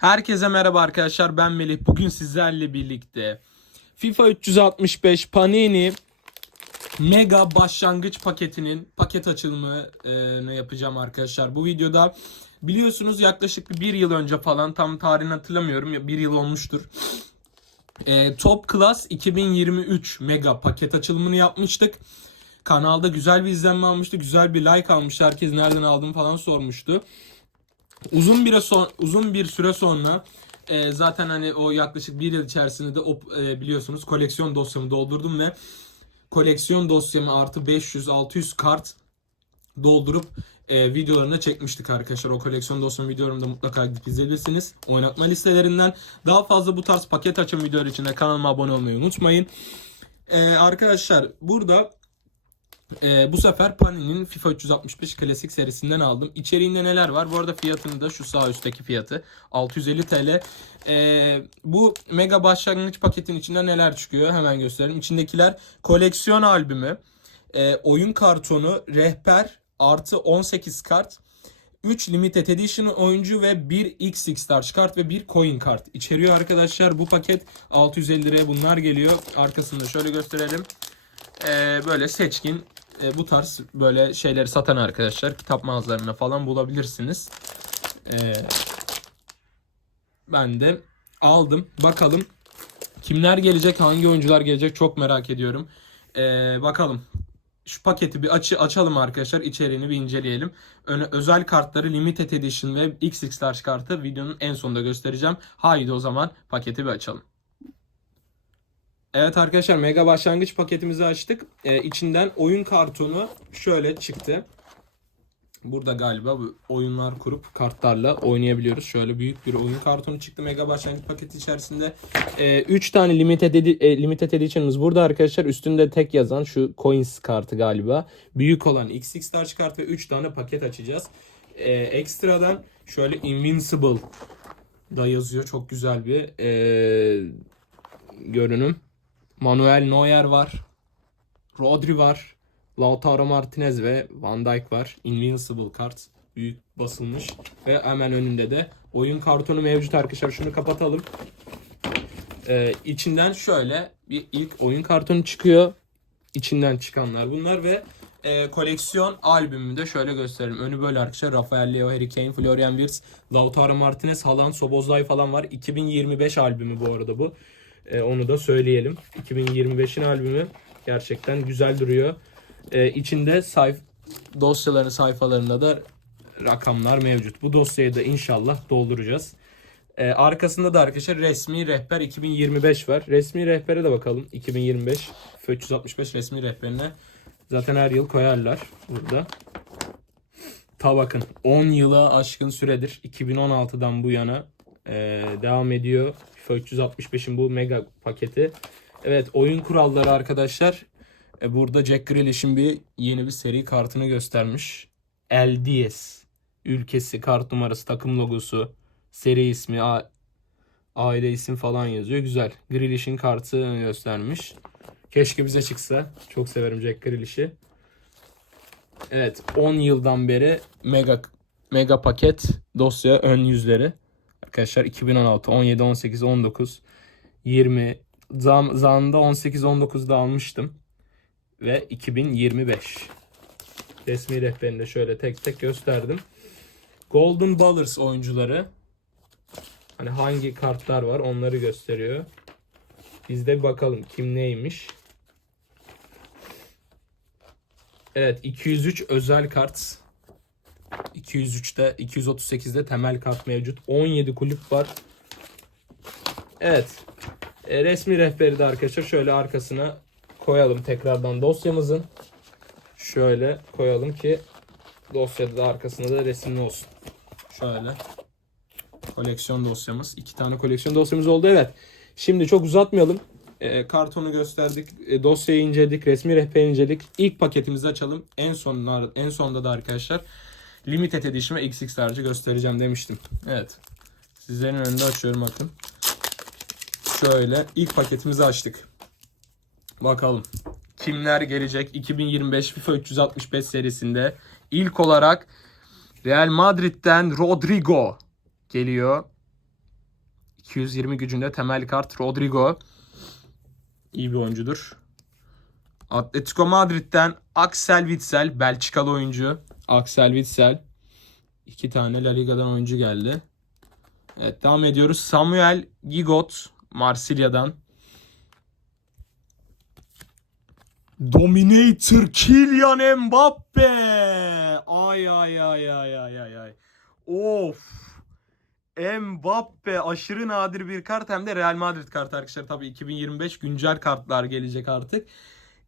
Herkese merhaba arkadaşlar ben Melih. Bugün sizlerle birlikte FIFA 365 Panini Mega başlangıç paketinin paket açılımını yapacağım arkadaşlar. Bu videoda biliyorsunuz yaklaşık bir yıl önce falan tam tarihini hatırlamıyorum ya bir yıl olmuştur. E, Top Class 2023 Mega paket açılımını yapmıştık. Kanalda güzel bir izlenme almıştı. Güzel bir like almıştı. Herkes nereden aldım falan sormuştu. Uzun bir son uzun bir süre sonra e, zaten hani o yaklaşık bir yıl içerisinde de o, e, biliyorsunuz koleksiyon dosyamı doldurdum ve koleksiyon dosyamı artı 500-600 kart doldurup e, videolarını çekmiştik arkadaşlar. O koleksiyon dosyamı videolarımda mutlaka gidip izleyebilirsiniz. Oynatma listelerinden daha fazla bu tarz paket açım videoları için de kanalıma abone olmayı unutmayın. E, arkadaşlar burada ee, bu sefer Panini'nin FIFA 365 klasik serisinden aldım. İçeriğinde neler var? Bu arada fiyatını da şu sağ üstteki fiyatı 650 TL. Ee, bu mega başlangıç paketin içinde neler çıkıyor? Hemen göstereyim. İçindekiler koleksiyon albümü, e, oyun kartonu, rehber artı 18 kart. 3 limited edition oyuncu ve 1 XX large kart ve 1 coin kart içeriyor arkadaşlar. Bu paket 650 liraya bunlar geliyor. Arkasında şöyle gösterelim. Ee, böyle seçkin e, bu tarz böyle şeyleri satan arkadaşlar kitap mağazalarına falan bulabilirsiniz. Ee, ben de aldım. Bakalım kimler gelecek, hangi oyuncular gelecek çok merak ediyorum. Ee, bakalım. Şu paketi bir açı açalım arkadaşlar. İçeriğini bir inceleyelim. Öne, özel kartları Limited Edition ve XX Large kartı videonun en sonunda göstereceğim. Haydi o zaman paketi bir açalım. Evet arkadaşlar mega başlangıç paketimizi açtık. Ee, içinden oyun kartonu şöyle çıktı. Burada galiba bu oyunlar kurup kartlarla oynayabiliyoruz. Şöyle büyük bir oyun kartonu çıktı mega başlangıç paketi içerisinde. 3 ee, tane limited, edi- e, limited edition'ımız burada arkadaşlar. Üstünde tek yazan şu coins kartı galiba. Büyük olan XX large kart ve 3 tane paket açacağız. Ee, ekstradan şöyle Invincible da yazıyor. Çok güzel bir ee, görünüm. Manuel Neuer var. Rodri var. Lautaro Martinez ve Van Dijk var. Invincible kart. Büyük basılmış. Ve hemen önünde de oyun kartonu mevcut arkadaşlar. Şunu kapatalım. Ee, içinden şöyle bir ilk oyun kartonu çıkıyor. İçinden çıkanlar bunlar ve e, koleksiyon albümünü de şöyle gösterelim. Önü böyle arkadaşlar. Rafael Leo, Harry Kane, Florian Wirtz, Lautaro Martinez, Haaland, Sobozlay falan var. 2025 albümü bu arada bu. E, onu da söyleyelim. 2025'in albümü gerçekten güzel duruyor. E, içinde sayf dosyaların sayfalarında da rakamlar mevcut. Bu dosyayı da inşallah dolduracağız. E, arkasında da arkadaşlar resmi rehber 2025 var. Resmi rehbere de bakalım. 2025 365 resmi rehberine zaten her yıl koyarlar burada. Ta bakın 10 yıla aşkın süredir 2016'dan bu yana e, devam ediyor. FIFA 365'in bu mega paketi. Evet oyun kuralları arkadaşlar. E, burada Jack Grealish'in bir yeni bir seri kartını göstermiş. LDS ülkesi, kart numarası, takım logosu, seri ismi, a- aile isim falan yazıyor. Güzel. Grealish'in kartını göstermiş. Keşke bize çıksa. Çok severim Jack Grealish'i. Evet 10 yıldan beri mega mega paket dosya ön yüzleri. Arkadaşlar 2016, 17, 18, 19, 20 zam, zamda 18, 19'da almıştım. Ve 2025. Resmi rehberinde şöyle tek tek gösterdim. Golden Ballers oyuncuları. Hani hangi kartlar var onları gösteriyor. Biz de bakalım kim neymiş. Evet 203 özel kart 203'te 238'de temel kart mevcut. 17 kulüp var. Evet. E, resmi rehberi de arkadaşlar şöyle arkasına koyalım tekrardan dosyamızın. Şöyle koyalım ki dosyada da arkasında da resimli olsun. Şöyle. Koleksiyon dosyamız. iki tane koleksiyon dosyamız oldu. Evet. Şimdi çok uzatmayalım. E, kartonu gösterdik. E, dosyayı inceledik. Resmi rehberi inceledik. İlk paketimizi açalım. En sonunda, en sonda da arkadaşlar Limited Edition ve XX Large'ı göstereceğim demiştim. Evet. Sizlerin önünde açıyorum bakın. Şöyle ilk paketimizi açtık. Bakalım kimler gelecek 2025 FIFA 365 serisinde. İlk olarak Real Madrid'den Rodrigo geliyor. 220 gücünde temel kart Rodrigo. İyi bir oyuncudur. Atletico Madrid'den Axel Witsel, Belçikalı oyuncu. Axel Witsel. İki tane La Liga'dan oyuncu geldi. Evet devam ediyoruz. Samuel Gigot, Marsilya'dan. Dominator Kylian Mbappe. Ay ay ay ay ay ay ay. Of. Mbappe aşırı nadir bir kart hem de Real Madrid kartı arkadaşlar. Tabii 2025 güncel kartlar gelecek artık.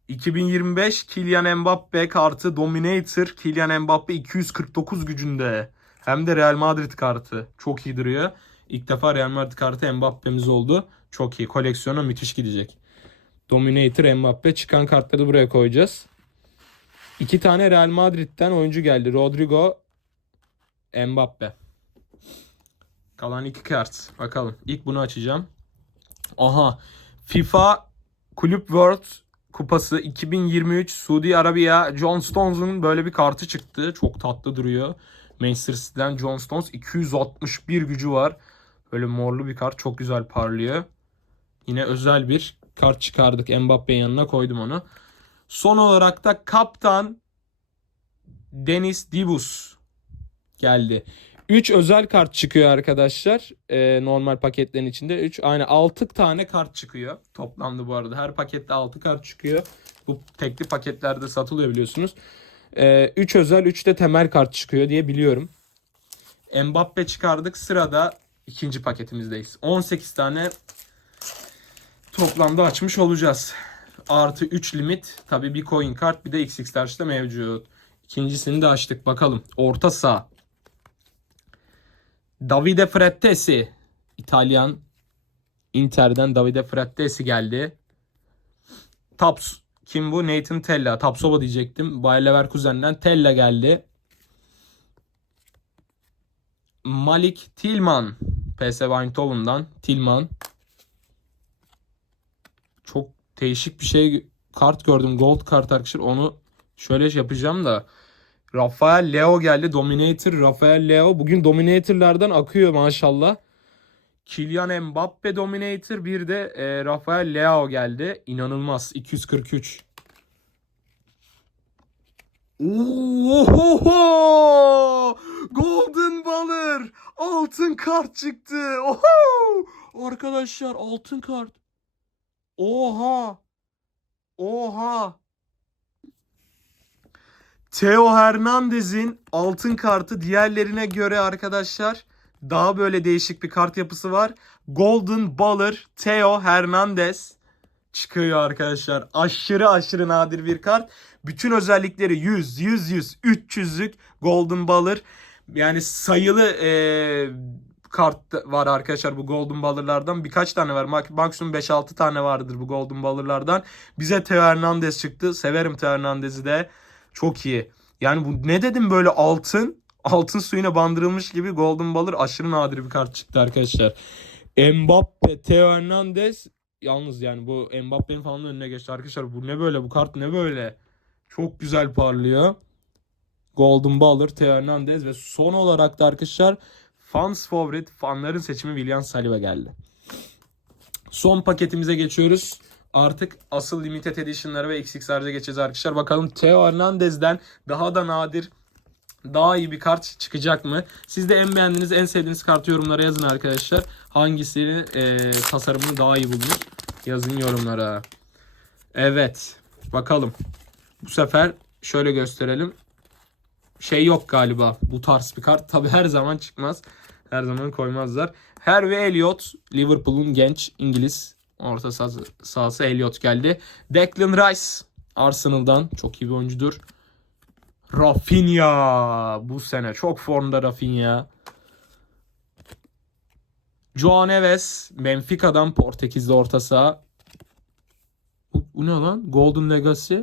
2025 Kylian Mbappe kartı Dominator. Kylian Mbappe 249 gücünde. Hem de Real Madrid kartı. Çok iyi duruyor. İlk defa Real Madrid kartı Mbappe'miz oldu. Çok iyi. Koleksiyona müthiş gidecek. Dominator Mbappe. Çıkan kartları buraya koyacağız. İki tane Real Madrid'den oyuncu geldi. Rodrigo, Mbappe. Kalan iki kart. Bakalım. İlk bunu açacağım. Aha. FIFA Kulüp World Kupası 2023 Suudi Arabiya John Stones'un böyle bir kartı çıktı. Çok tatlı duruyor. Manchester City'den John Stones 261 gücü var. Böyle morlu bir kart. Çok güzel parlıyor. Yine özel bir kart çıkardık. Mbappe'nin yanına koydum onu. Son olarak da kaptan Denis Dibus geldi. 3 özel kart çıkıyor arkadaşlar. Ee, normal paketlerin içinde 3 aynı 6 tane kart çıkıyor. Toplamda bu arada. Her pakette 6 kart çıkıyor. Bu tekli paketlerde satılıyor biliyorsunuz. 3 özel 3 de temel kart çıkıyor diye biliyorum. Mbappe çıkardık. Sırada ikinci paketimizdeyiz. 18 tane toplamda açmış olacağız. Artı 3 limit. Tabi bir coin kart bir de XX Large'da mevcut. İkincisini de açtık bakalım. Orta saha. Davide Frattesi. İtalyan. Inter'den Davide Frattesi geldi. Taps. Kim bu? Nathan Tella. Tapsova diyecektim. Bayer Leverkusen'den Tella geldi. Malik Tilman. PSV Eindhoven'dan Tilman. Çok değişik bir şey kart gördüm. Gold kart arkadaşlar. Onu şöyle yapacağım da. Rafael Leo geldi. Dominator Rafael Leo. Bugün Dominator'lardan akıyor maşallah. Kylian Mbappe Dominator. Bir de e, Rafael Leo geldi. İnanılmaz. 243. Oho! Golden Baller. Altın kart çıktı. Oho! Arkadaşlar altın kart. Oha! Oha! Theo Hernandez'in altın kartı diğerlerine göre arkadaşlar daha böyle değişik bir kart yapısı var. Golden Baller Theo Hernandez çıkıyor arkadaşlar. Aşırı aşırı nadir bir kart. Bütün özellikleri 100, 100, 100, 300'lük Golden Baller. Yani sayılı ee, kart var arkadaşlar bu Golden Baller'lardan. Birkaç tane var. Maksimum 5-6 tane vardır bu Golden Baller'lardan. Bize Theo Hernandez çıktı. Severim Theo Hernandez'i de. Çok iyi. Yani bu ne dedim böyle altın altın suyuna bandırılmış gibi Golden Baller aşırı nadir bir kart çıktı arkadaşlar. Mbappe, Theo Hernandez yalnız yani bu Mbappe'nin falan önüne geçti arkadaşlar. Bu ne böyle? Bu kart ne böyle? Çok güzel parlıyor. Golden Baller, Theo Hernandez ve son olarak da arkadaşlar fans favorite fanların seçimi William Saliba geldi. Son paketimize geçiyoruz. Artık asıl limited edition'lara ve XXR'de geçeceğiz arkadaşlar. Bakalım Theo Hernandez'den daha da nadir daha iyi bir kart çıkacak mı? Siz de en beğendiğiniz, en sevdiğiniz kartı yorumlara yazın arkadaşlar. Hangisini e, tasarımını daha iyi buldunuz? Yazın yorumlara. Evet. Bakalım. Bu sefer şöyle gösterelim. Şey yok galiba. Bu tarz bir kart. Tabi her zaman çıkmaz. Her zaman koymazlar. Harvey Elliott. Liverpool'un genç İngiliz Orta sahası, sahası Elliot geldi. Declan Rice Arsenal'dan çok iyi bir oyuncudur. Rafinha bu sene çok formda Rafinha. Joao Neves Benfica'dan Portekizli orta saha. Bu, bu ne lan? Golden Legacy.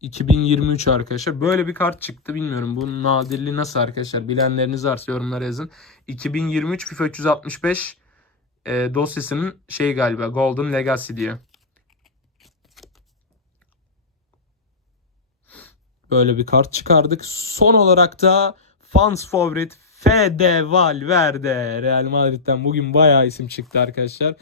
2023 arkadaşlar. Böyle bir kart çıktı. Bilmiyorum bunun nadirliği nasıl arkadaşlar. Bilenleriniz varsa yorumlara yazın. 2023 FIFA 365 e, dosyasının şey galiba Golden Legacy diyor. Böyle bir kart çıkardık. Son olarak da fans favorite Fede Valverde. Real Madrid'den bugün bayağı isim çıktı arkadaşlar.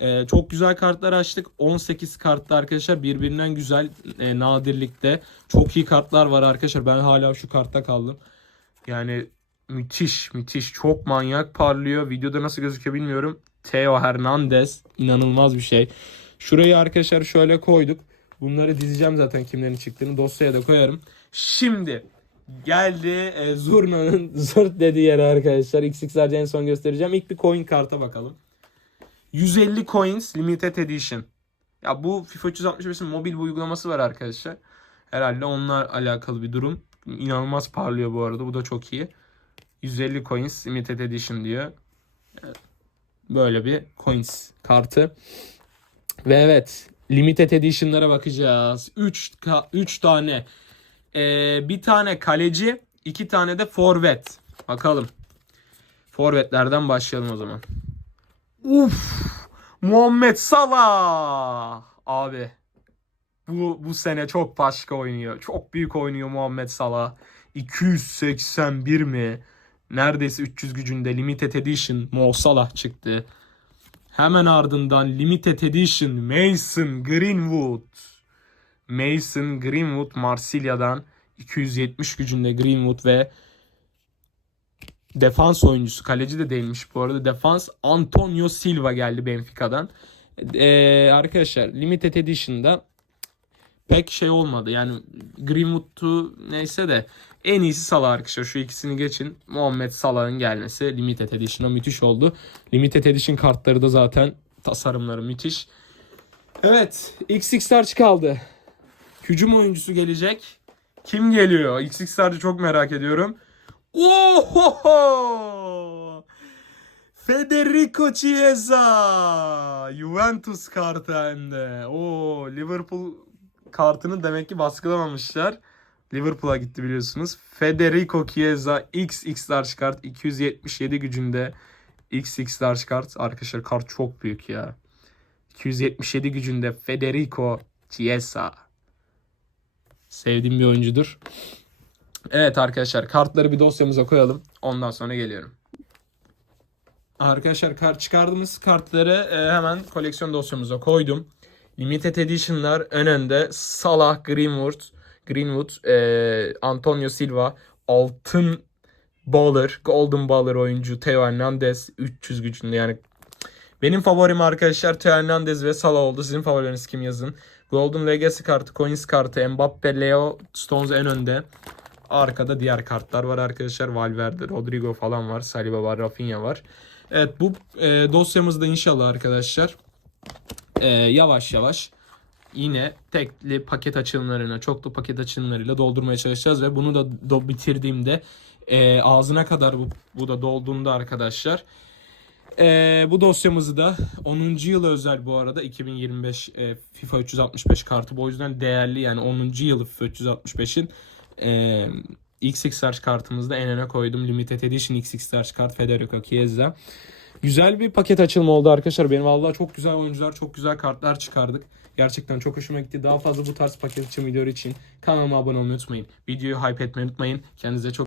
Ee, çok güzel kartlar açtık. 18 kartlı arkadaşlar birbirinden güzel e, nadirlikte. Çok iyi kartlar var arkadaşlar. Ben hala şu kartta kaldım. Yani müthiş müthiş çok manyak parlıyor. Videoda nasıl gözüküyor bilmiyorum. Theo Hernandez inanılmaz bir şey. Şurayı arkadaşlar şöyle koyduk. Bunları dizeceğim zaten kimlerin çıktığını dosyaya da koyarım. Şimdi geldi e, Zurna'nın zırt dediği yere arkadaşlar. XX'lerce en son göstereceğim. İlk bir coin karta bakalım. 150 coins limited edition. Ya bu FIFA 365'in mobil bir uygulaması var arkadaşlar. Herhalde onlar alakalı bir durum. İnanılmaz parlıyor bu arada. Bu da çok iyi. 150 coins limited edition diyor. Evet. Böyle bir coins kartı. Ve evet limited edition'lara bakacağız. 3 3 tane ee, bir tane kaleci, iki tane de forvet. Bakalım. Forvetlerden başlayalım o zaman. Uf! Muhammed Salah! Abi. Bu bu sene çok başka oynuyor. Çok büyük oynuyor Muhammed Salah. 281 mi? Neredeyse 300 gücünde Limited Edition Mo Salah çıktı. Hemen ardından Limited Edition Mason Greenwood. Mason Greenwood Marsilya'dan 270 gücünde Greenwood ve defans oyuncusu kaleci de değilmiş bu arada defans Antonio Silva geldi Benfica'dan. Ee, arkadaşlar Limited Edition'da pek şey olmadı. Yani Greenwood'u neyse de en iyisi Salah arkadaşlar. Şu ikisini geçin. Muhammed Salah'ın gelmesi Limited Edition'a müthiş oldu. Limited Edition kartları da zaten tasarımları müthiş. Evet. XX kaldı. Hücum oyuncusu gelecek. Kim geliyor? XX'lerde çok merak ediyorum. Oho! Federico Chiesa. Juventus kartı hem de. Oo, Liverpool kartını demek ki baskılamamışlar. Liverpool'a gitti biliyorsunuz. Federico Chiesa XX large kart 277 gücünde XX large kart. Arkadaşlar kart çok büyük ya. 277 gücünde Federico Chiesa. Sevdiğim bir oyuncudur. Evet arkadaşlar kartları bir dosyamıza koyalım. Ondan sonra geliyorum. Arkadaşlar kart çıkardığımız kartları e, hemen koleksiyon dosyamıza koydum. Limited Edition'lar en önde Salah, Greenwood, Greenwood, e, Antonio Silva, altın baller, golden baller oyuncu Theo Hernandez 300 gücünde yani benim favorim arkadaşlar Theo Hernandez ve Salah oldu. Sizin favorileriniz kim yazın. Golden Legacy kartı, Coins kartı, Mbappe, Leo, Stones en önde. Arkada diğer kartlar var arkadaşlar. Valverde, Rodrigo falan var. Saliba var, Rafinha var. Evet bu e, dosyamızda inşallah arkadaşlar e, yavaş yavaş yine tekli paket açılımlarına, çoklu paket açılımlarıyla doldurmaya çalışacağız ve bunu da do- bitirdiğimde e, ağzına kadar bu, bu da dolduğunda arkadaşlar e, bu dosyamızı da 10. yılı özel bu arada 2025 e, FIFA 365 kartı bu yüzden değerli yani 10. yılı FIFA 365'in e, XXR kartımızda en öne koydum. Limited Edition XXR kart Federico Chiesa. Güzel bir paket açılma oldu arkadaşlar. Benim vallahi çok güzel oyuncular, çok güzel kartlar çıkardık. Gerçekten çok hoşuma gitti. Daha fazla bu tarz paket için videolar için kanalıma abone olmayı unutmayın. Videoyu hype etmeyi unutmayın. Kendinize çok